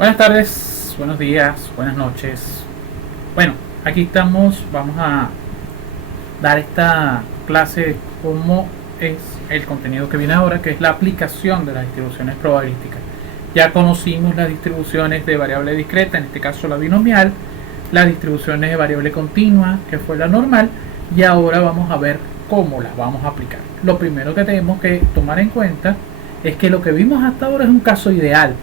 Buenas tardes, buenos días, buenas noches. Bueno, aquí estamos, vamos a dar esta clase de cómo es el contenido que viene ahora, que es la aplicación de las distribuciones probabilísticas. Ya conocimos las distribuciones de variable discreta, en este caso la binomial, las distribuciones de variable continua, que fue la normal, y ahora vamos a ver cómo las vamos a aplicar. Lo primero que tenemos que tomar en cuenta es que lo que vimos hasta ahora es un caso ideal.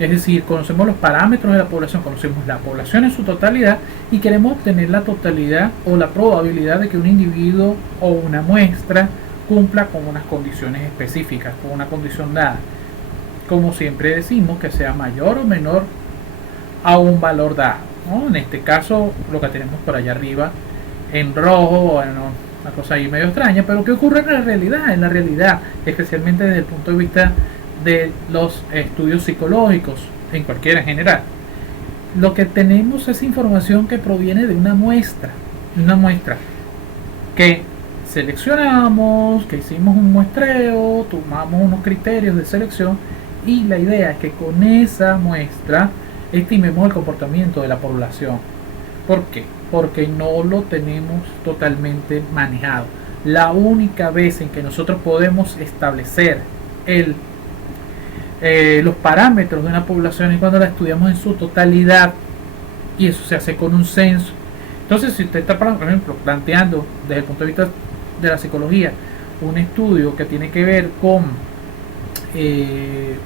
Es decir, conocemos los parámetros de la población, conocemos la población en su totalidad y queremos obtener la totalidad o la probabilidad de que un individuo o una muestra cumpla con unas condiciones específicas, con una condición dada. Como siempre decimos, que sea mayor o menor a un valor dado, ¿no? En este caso, lo que tenemos por allá arriba en rojo, bueno, una cosa ahí medio extraña, pero ¿qué ocurre en la realidad? En la realidad, especialmente desde el punto de vista de los estudios psicológicos, en cualquiera en general, lo que tenemos es información que proviene de una muestra que seleccionamos, que hicimos un muestreo, tomamos unos criterios de selección y la idea es que con esa muestra estimemos el comportamiento de la población. ¿Por qué? Porque no lo tenemos totalmente manejado. La única vez en que nosotros podemos establecer los parámetros de una población es cuando la estudiamos en su totalidad, y eso se hace con un censo. Entonces, si usted está, por ejemplo, planteando desde el punto de vista de la psicología un estudio que tiene que ver con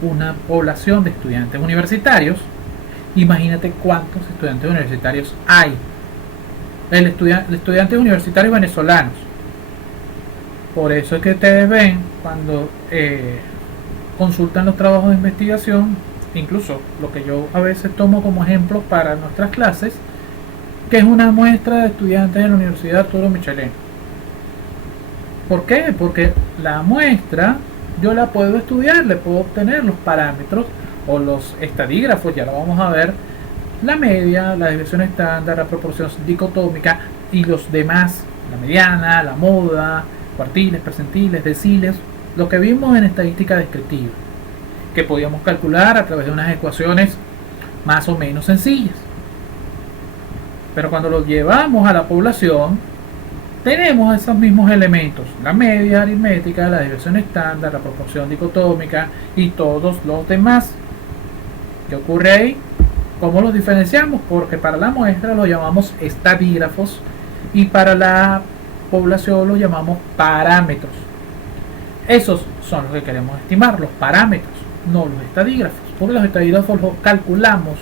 una población de estudiantes universitarios, imagínate cuántos estudiantes universitarios hay. Estudiantes universitarios venezolanos. Por eso es que ustedes ven cuando consultan los trabajos de investigación, incluso lo que yo a veces tomo como ejemplo para nuestras clases, que es una muestra de estudiantes de la Universidad Arturo Michelena. ¿Por qué? Porque la muestra yo la puedo estudiar, le puedo obtener los parámetros o los estadígrafos, ya lo vamos a ver, la media, la desviación estándar, la proporción dicotómica y los demás, la mediana, la moda, cuartiles, percentiles, deciles, lo que vimos en estadística descriptiva, que podíamos calcular a través de unas ecuaciones más o menos sencillas. Pero cuando lo llevamos a la población, tenemos esos mismos elementos: la media aritmética, la desviación estándar, la proporción dicotómica y todos los demás. ¿Qué ocurre ahí? ¿Cómo los diferenciamos? Porque para la muestra lo llamamos estadígrafos y para la población lo llamamos parámetros. Esos son los que queremos estimar, los parámetros, no los estadígrafos, porque los estadígrafos los calculamos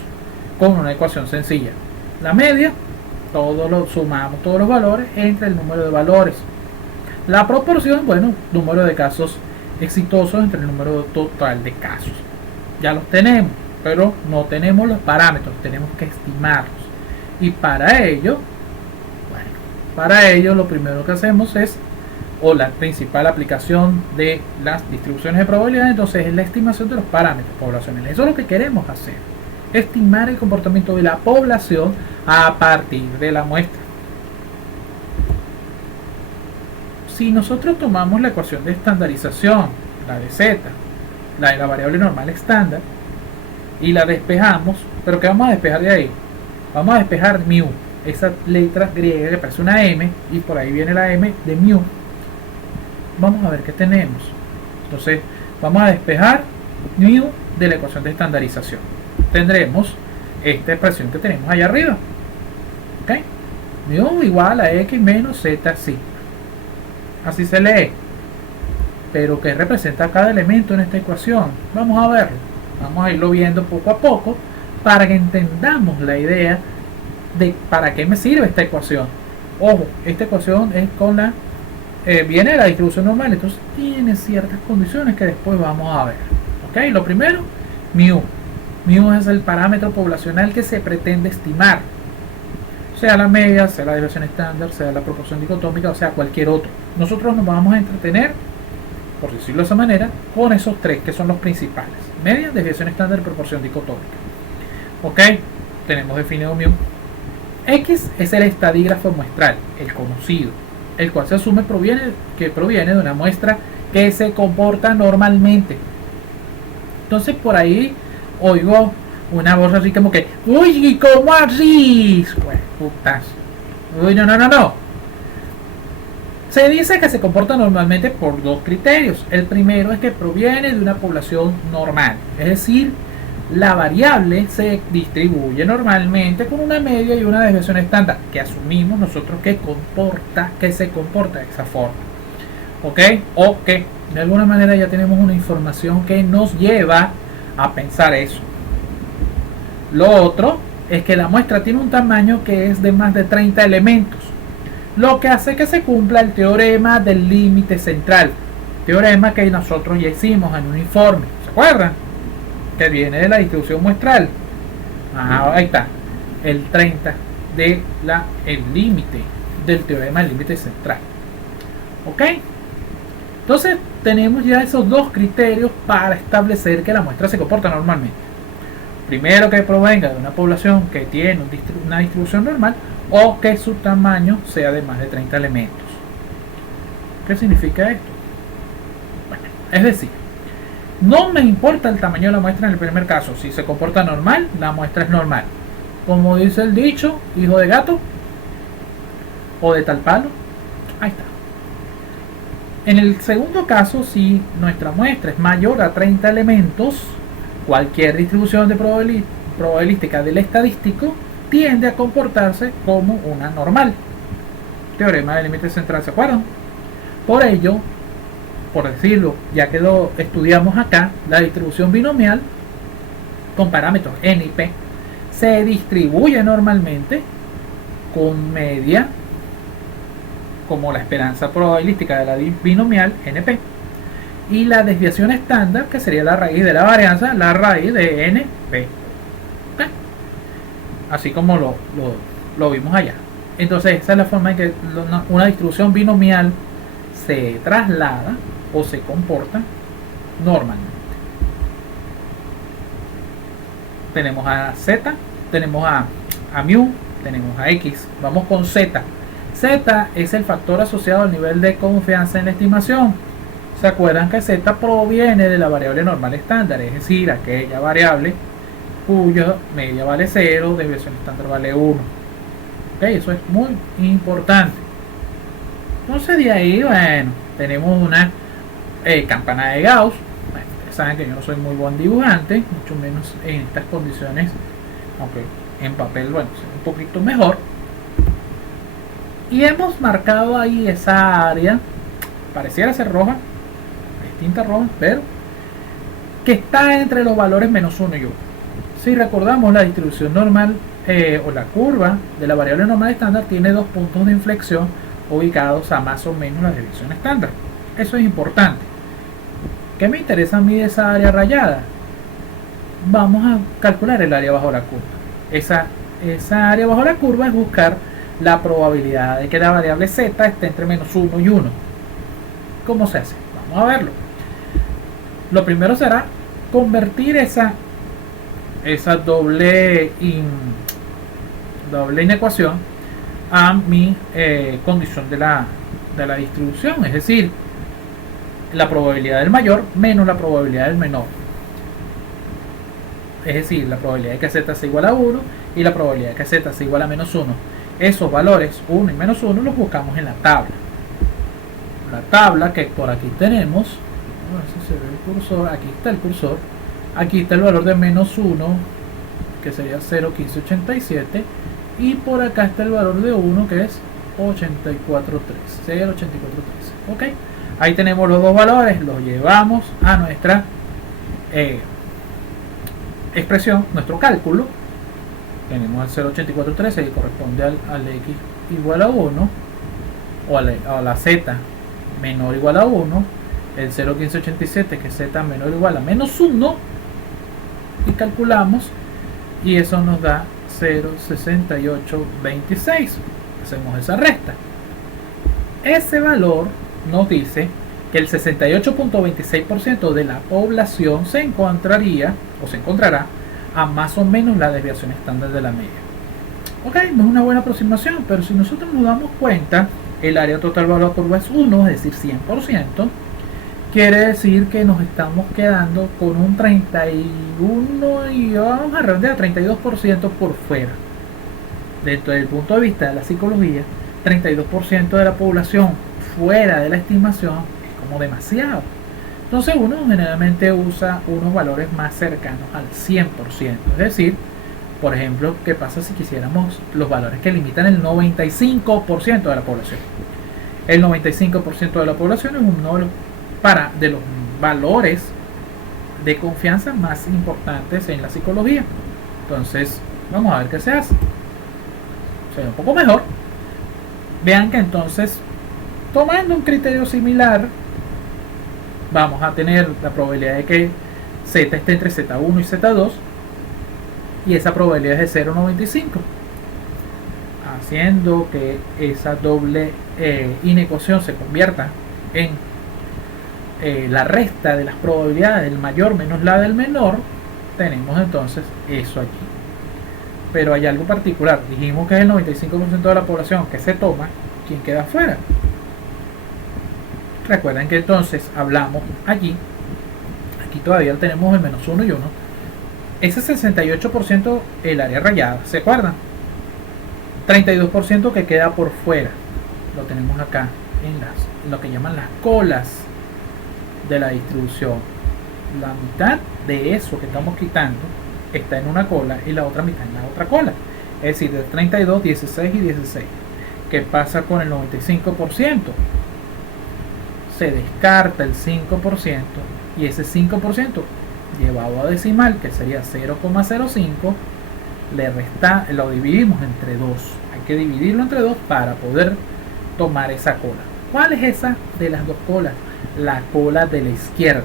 con una ecuación sencilla. La media, sumamos todos los valores entre el número de valores. La proporción, bueno, número de casos exitosos entre el número total de casos. Ya los tenemos, pero no tenemos los parámetros, tenemos que estimarlos. Y para ello, lo primero que hacemos es, o la principal aplicación de las distribuciones de probabilidad, entonces es la estimación de los parámetros poblacionales. Eso es lo que queremos hacer, estimar el comportamiento de la población a partir de la muestra. Si nosotros tomamos la ecuación de estandarización, la de z, la de la variable normal estándar, y la despejamos, pero ¿qué vamos a despejar de ahí? Vamos a despejar mu, esa letra griega que parece una m, y por ahí viene la m de mu. Vamos a ver qué tenemos. Entonces vamos a despejar mu de la ecuación de estandarización. Tendremos esta expresión que tenemos allá arriba, ¿ok? Mu igual a x menos z sigma. Así se lee. Pero ¿qué representa cada elemento en esta ecuación? Vamos a verlo. Vamos a irlo viendo poco a poco para que entendamos la idea de para qué me sirve esta ecuación. Ojo, esta ecuación es con la viene de la distribución normal, entonces tiene ciertas condiciones que después vamos a ver. ¿Ok? Lo primero, mu. Mu es el parámetro poblacional que se pretende estimar, sea la media, sea la desviación estándar, sea la proporción dicotómica, o sea cualquier otro. Nosotros nos vamos a entretener, por decirlo de esa manera, con esos tres que son los principales: media, desviación estándar y proporción dicotómica. ¿Ok? Tenemos definido mu. X es el estadígrafo muestral, el conocido, el cual se asume que proviene de una muestra que se comporta normalmente. Entonces por ahí oigo una voz así como que, uy, ¿cómo así? Bueno, putas. Uy, no, no, no, no. Se dice que se comporta normalmente por dos criterios. El primero es que proviene de una población normal, es decir, la variable se distribuye normalmente con una media y una desviación estándar, que asumimos nosotros que se comporta de esa forma. ¿Ok? O que de alguna manera ya tenemos una información que nos lleva a pensar eso. Lo otro es que la muestra tiene un tamaño que es de más de 30 elementos, lo que hace que se cumpla el teorema del límite central, teorema que nosotros ya hicimos en un informe, ¿se acuerdan? Que viene de la distribución muestral. Ahí está, el 30 de el límite del teorema del límite central. ¿Ok? Entonces tenemos ya esos dos criterios para establecer que la muestra se comporta normalmente. Primero, que provenga de una población que tiene una distribución normal, o que su tamaño sea de más de 30 elementos. ¿Qué significa esto? Bueno, es decir, no me importa el tamaño de la muestra en el primer caso. Si se comporta normal, la muestra es normal. Como dice el dicho, hijo de gato o de tal palo. Ahí está. En el segundo caso, si nuestra muestra es mayor a 30 elementos, cualquier distribución de probabilística del estadístico tiende a comportarse como una normal. Teorema del límite central, ¿se acuerdan? Por ello, por decirlo, ya que lo estudiamos acá, la distribución binomial con parámetros n y p se distribuye normalmente con media, como la esperanza probabilística de la binomial np, y la desviación estándar, que sería la raíz de la varianza, la raíz de np. ¿Okay? Así como lo vimos allá. Entonces esa es la forma en que una distribución binomial se traslada o se comporta normalmente. Tenemos a z, tenemos a mu, tenemos a x. Vamos con z. Z es el factor asociado al nivel de confianza en la estimación. ¿Se acuerdan que z proviene de la variable normal estándar? Es decir, aquella variable cuya media vale 0, desviación estándar vale 1. Okay, eso es muy importante. Entonces de ahí, bueno, tenemos una campana de Gauss. Bueno, ustedes saben que yo no soy muy buen dibujante, mucho menos en estas condiciones, aunque en papel, bueno, es un poquito mejor. Y hemos marcado ahí esa área, pareciera ser roja, es tinta roja, pero que está entre los valores menos 1 y 1. Si recordamos, la distribución normal o la curva de la variable normal estándar tiene dos puntos de inflexión ubicados a más o menos la desviación estándar. Eso es importante. ¿Qué me interesa a mí de esa área rayada? Vamos a calcular el área bajo la curva. Esa área bajo la curva es buscar la probabilidad de que la variable z esté entre menos 1 y 1. ¿Cómo se hace? Vamos a verlo. Lo primero será convertir esa doble inecuación a mi condición de la distribución, es decir, la probabilidad del mayor menos la probabilidad del menor, es decir, la probabilidad de que z sea igual a 1 y la probabilidad de que z sea igual a menos 1. Esos valores 1 y menos 1 los buscamos en la tabla que por aquí tenemos. A ver si se ve el cursor. Aquí está el cursor, aquí está el valor de menos 1, que sería 0,1587, y por acá está el valor de 1, que es 84,3, 0,84,3. Ok, ahí tenemos los dos valores, los llevamos a nuestra expresión, nuestro cálculo. Tenemos el 0,84,13 que corresponde al x igual a 1, o a la z menor o igual a 1, el 0,1587 que es z menor o igual a menos 1, y calculamos, y eso nos da 0,6826. Hacemos esa resta. Ese valor nos dice que el 68,26% de la población se encontrará a más o menos la desviación estándar de la media. Ok, no es una buena aproximación, pero si nosotros nos damos cuenta, el área total bajo la curva es 1, es decir, 100%, quiere decir que nos estamos quedando con un 31 y vamos a redondear 32% por fuera. Desde el punto de vista de la psicología, 32% de la población fuera de la estimación es como demasiado. Entonces uno generalmente usa unos valores más cercanos al 100%. Es decir, por ejemplo, ¿qué pasa si quisiéramos los valores que limitan el 95% de la población? El 95% de la población es uno de los valores de confianza más importantes en la psicología. Entonces, vamos a ver qué se hace. Sería un poco mejor. Vean que entonces, tomando un criterio similar, vamos a tener la probabilidad de que Z esté entre Z1 y Z2, y esa probabilidad es de 0,95, haciendo que esa doble inecuación se convierta en la resta de las probabilidades del mayor menos la del menor. Tenemos entonces eso aquí. Pero hay algo particular. Dijimos que es el 95% de la población que se toma. ¿Quién queda afuera? Recuerden que entonces hablamos aquí todavía tenemos el menos 1 y 1. Ese 68% el área rayada, ¿se acuerdan? 32% que queda por fuera, lo tenemos acá en lo que llaman las colas de la distribución. La mitad de eso que estamos quitando está en una cola y la otra mitad en la otra cola. Es decir, de 32, 16 y 16. ¿Qué pasa con el 95%? Se descarta el 5% y ese 5% llevado a decimal, que sería 0,05, lo dividimos entre 2. Hay que dividirlo entre 2 para poder tomar esa cola. ¿Cuál es esa de las dos colas? La cola de la izquierda.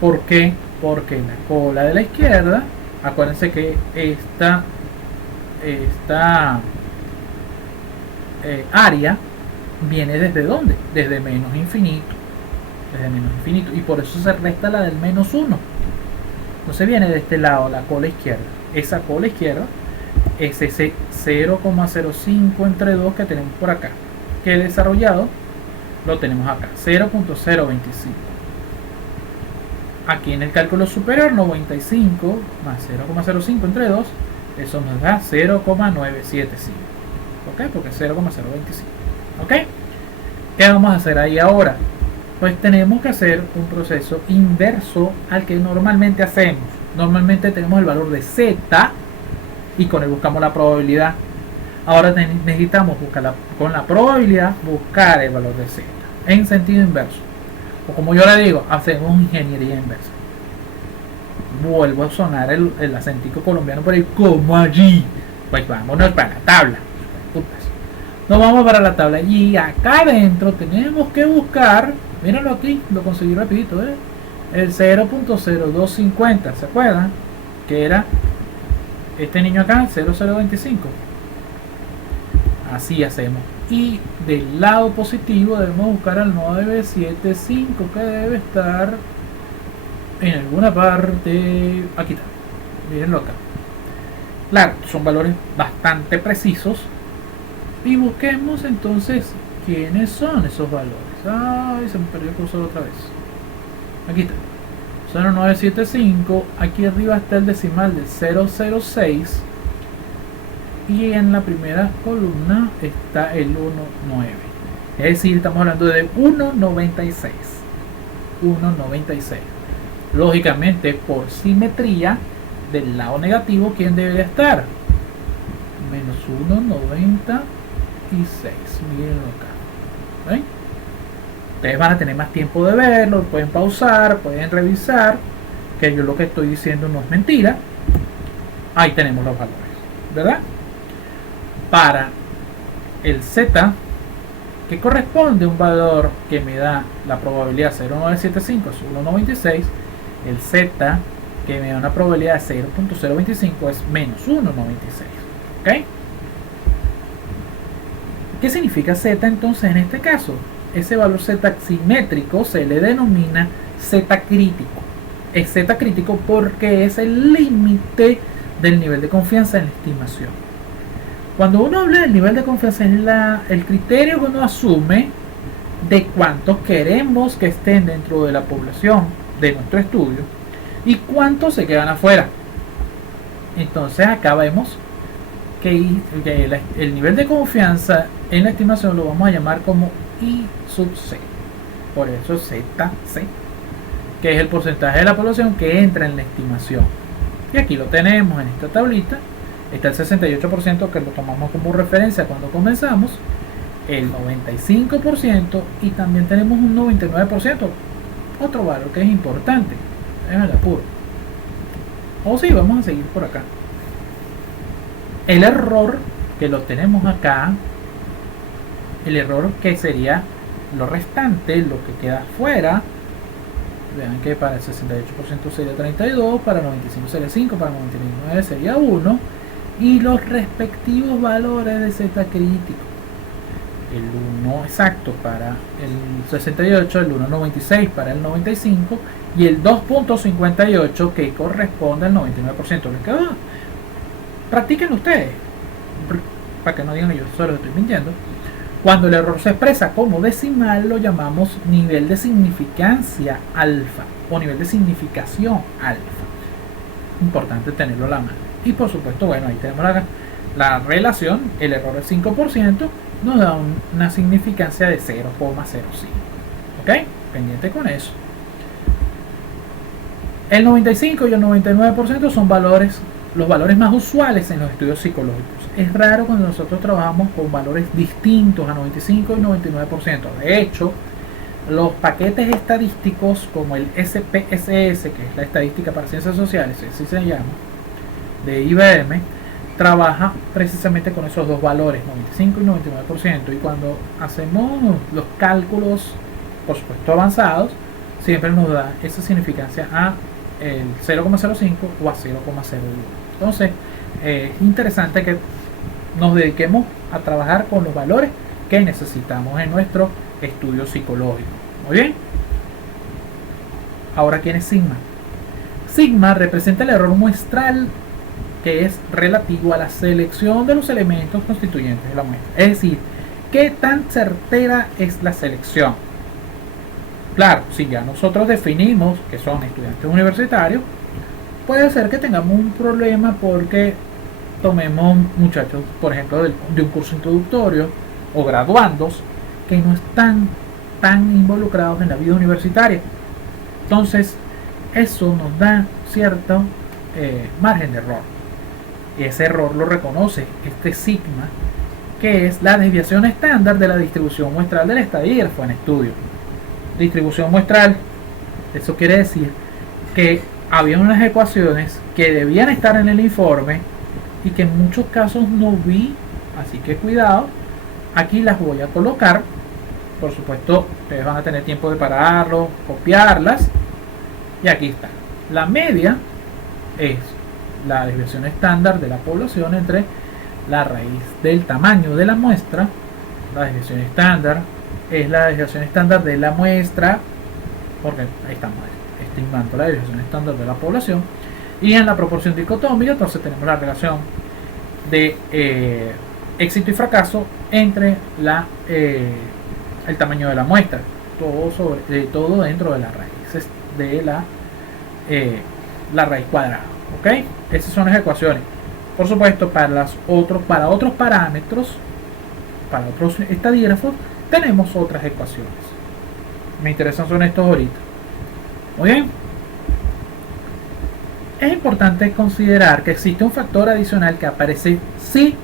¿Por qué? Porque la cola de la izquierda, acuérdense que esta área viene desde ¿dónde? Desde menos infinito. Y por eso se resta la del menos 1. Entonces viene de este lado la cola izquierda. Esa cola izquierda es ese 0,05 entre 2 que tenemos por acá, que he desarrollado, lo tenemos acá, 0,025. Aquí en el cálculo superior, 95 más 0,05 entre 2, eso nos da 0,975. ¿Ok? Porque es 0,025. ¿Ok? ¿Qué vamos a hacer ahí ahora? Pues tenemos que hacer un proceso inverso al que normalmente hacemos. Normalmente tenemos el valor de Z y con él buscamos la probabilidad. Ahora necesitamos con la probabilidad buscar el valor de Z en sentido inverso. O como yo le digo, hacemos ingeniería inversa. Vuelvo a sonar el acentico colombiano por ahí, como allí. Pues vámonos para la tabla. Nos vamos para la tabla y acá adentro tenemos que buscar, mírenlo aquí, lo conseguí rapidito, el 0.0250, ¿se acuerdan? Que era este niño acá, 0,025. Así hacemos. Y del lado positivo debemos buscar al 975, que debe estar en alguna parte. Aquí está, mírenlo acá. Claro, son valores bastante precisos. Y busquemos entonces quiénes son esos valores. Ay, se me perdió el cursor otra vez. Aquí está. 0975. Aquí arriba está el decimal de 006. Y en la primera columna está el 1,9. Es decir, estamos hablando de 1,96. 1,96. Lógicamente, por simetría, del lado negativo, ¿quién debería estar? Menos 1,96. Mírenlo acá. ¿Ven? Ustedes van a tener más tiempo de verlo, pueden pausar, pueden revisar, que yo lo que estoy diciendo no es mentira. Ahí tenemos los valores, ¿verdad? Para el Z, que corresponde a un valor que me da la probabilidad 0,975 es 1,96, el Z, que me da una probabilidad de 0.025, es menos 1,96. ¿Ok? ¿Qué significa Z entonces en este caso? Ese valor Z simétrico se le denomina Z crítico. Es Z crítico porque es el límite del nivel de confianza en la estimación. Cuando uno habla del nivel de confianza en el criterio que uno asume de cuántos queremos que estén dentro de la población de nuestro estudio y cuántos se quedan afuera. Entonces acá vemos que el nivel de confianza en la estimación lo vamos a llamar como I sub C, por eso ZC, que es el porcentaje de la población que entra en la estimación. Y aquí lo tenemos en esta tablita. Está el 68% que lo tomamos como referencia cuando comenzamos, el 95% y también tenemos un 99%, otro valor que es importante. Es el apuro. O sí, vamos a seguir por acá. El error que lo tenemos acá, el error que sería lo restante, lo que queda fuera. Vean que para el 68% sería 32, para el 95 sería 5, para el 99 sería 1 y los respectivos valores de Z crítico. El 1 exacto para el 68, el 1.96 para el 95 y el 2.58 que corresponde al 99%. ¿Les quedó? Practiquen ustedes, para que no digan que yo solo estoy mintiendo. Cuando el error se expresa como decimal lo llamamos nivel de significancia alfa o nivel de significación alfa. Importante tenerlo a la mano. Y por supuesto, bueno, ahí tenemos la relación. El error es 5%, nos da una significancia de 0,05. ¿Ok? Pendiente con eso. El 95 y el 99% son los valores más usuales en los estudios psicológicos. Es raro cuando nosotros trabajamos con valores distintos a 95 y 99%. De hecho, los paquetes estadísticos como el SPSS, que es la estadística para ciencias sociales, así se llama, de IBM, trabaja precisamente con esos dos valores, 95 y 99%. Y cuando hacemos los cálculos, por supuesto avanzados, siempre nos da esa significancia a el 0,05 o a 0,01. Entonces, es interesante que nos dediquemos a trabajar con los valores que necesitamos en nuestro estudio psicológico. Muy bien. Ahora, ¿quién es sigma? Sigma representa el error muestral que es relativo a la selección de los elementos constituyentes de la muestra. Es decir, ¿qué tan certera es la selección? Claro, si ya nosotros definimos que son estudiantes universitarios, puede ser que tengamos un problema porque tomemos muchachos, por ejemplo, de un curso introductorio o graduandos que no están tan involucrados en la vida universitaria. Entonces, eso nos da cierto margen de error. Y ese error lo reconoce este sigma, que es la desviación estándar de la distribución muestral del estadígrafo en estudio. Distribución muestral, eso quiere decir que había unas ecuaciones que debían estar en el informe y que en muchos casos no vi, así que cuidado. Aquí las voy a colocar. Por supuesto, ustedes van a tener tiempo de pararlo, copiarlas. Y aquí está. La media es la desviación estándar de la población entre la raíz del tamaño de la muestra. La desviación estándar es la desviación estándar de la muestra, porque ahí estamos estimando la desviación estándar de la población. Y en la proporción dicotómica, entonces tenemos la relación de éxito y fracaso entre el tamaño de la muestra, todo dentro de las raíces de la raíz cuadrada. ¿Ok? Esas son las ecuaciones. Por supuesto, para otros parámetros, para otros estadígrafos, tenemos otras ecuaciones. Me interesan son estos ahorita. Muy bien. Es importante considerar que existe un factor adicional que aparece si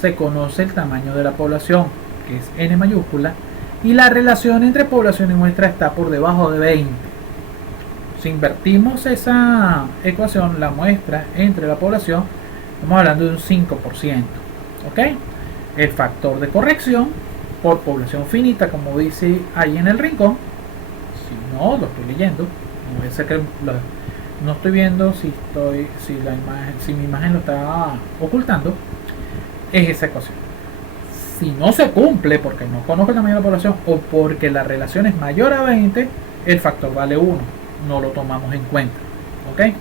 se conoce el tamaño de la población, que es N mayúscula, y la relación entre población y muestra está por debajo de 20. Si invertimos esa ecuación, la muestra entre la población, estamos hablando de un 5%. ¿Ok? El factor de corrección por población finita, como dice ahí en el rincón, si no lo estoy leyendo, no voy a ser que no estoy viendo si mi imagen lo está ocultando, es esa ecuación. Si no se cumple porque no conozco el tamaño de la población o porque la relación es mayor a 20, el factor vale 1, no lo tomamos en cuenta. ¿Ok?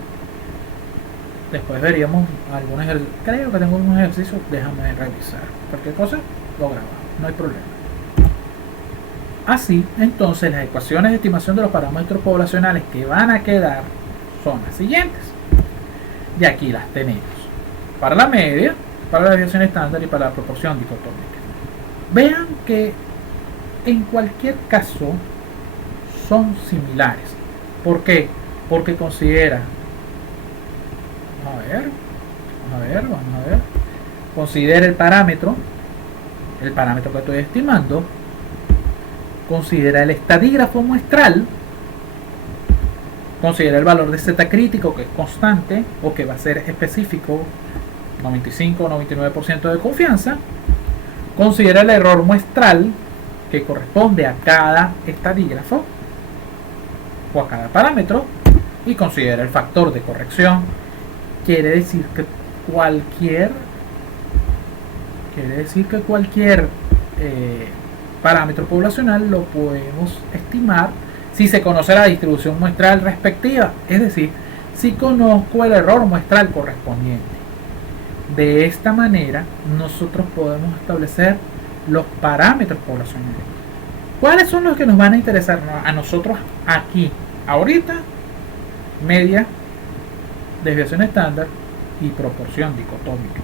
Después veríamos algún ejercicio. Creo que tengo un ejercicio, déjame revisar. Cualquier cosa lo grabamos, no hay problema. Así, entonces, las ecuaciones de estimación de los parámetros poblacionales que van a quedar son las siguientes. Y aquí las tenemos. Para la media, para la desviación estándar y para la proporción dicotómica. Vean que en cualquier caso son similares. ¿Por qué? Porque considera, vamos a ver, considera el parámetro que estoy estimando, considera el estadígrafo muestral, considera el valor de Z crítico, que es constante o que va a ser específico, 95 o 99% de confianza, considera el error muestral que corresponde a cada estadígrafo o a cada parámetro y considera el factor de corrección. Quiere decir que cualquier parámetro poblacional lo podemos estimar si se conoce la distribución muestral respectiva, es decir, si conozco el error muestral correspondiente. De esta manera nosotros podemos establecer los parámetros poblacionales. ¿Cuáles son los que nos van a interesar a nosotros aquí, ahorita? Media, desviación estándar y proporción dicotómica.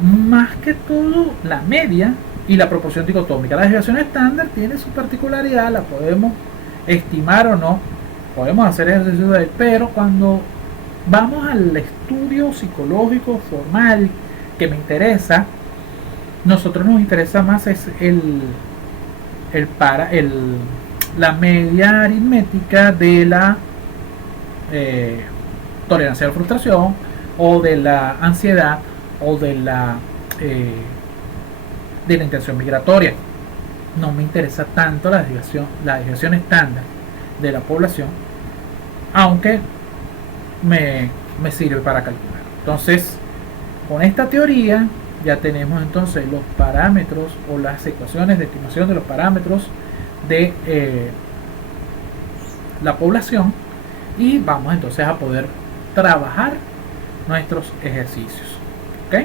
Más que todo la media y la proporción dicotómica. La desviación estándar tiene su particularidad, la podemos estimar o no, podemos hacer ejercicio de él, pero cuando vamos al estudio psicológico formal que me interesa, nosotros nos interesa más es la media aritmética de la tolerancia a la frustración o de la ansiedad o de la intención migratoria. No me interesa tanto la desviación estándar de la población, aunque me sirve para calcular. Entonces, con esta teoría ya tenemos entonces los parámetros o las ecuaciones de estimación de los parámetros de la población, y vamos entonces a poder trabajar nuestros ejercicios. ¿Ok?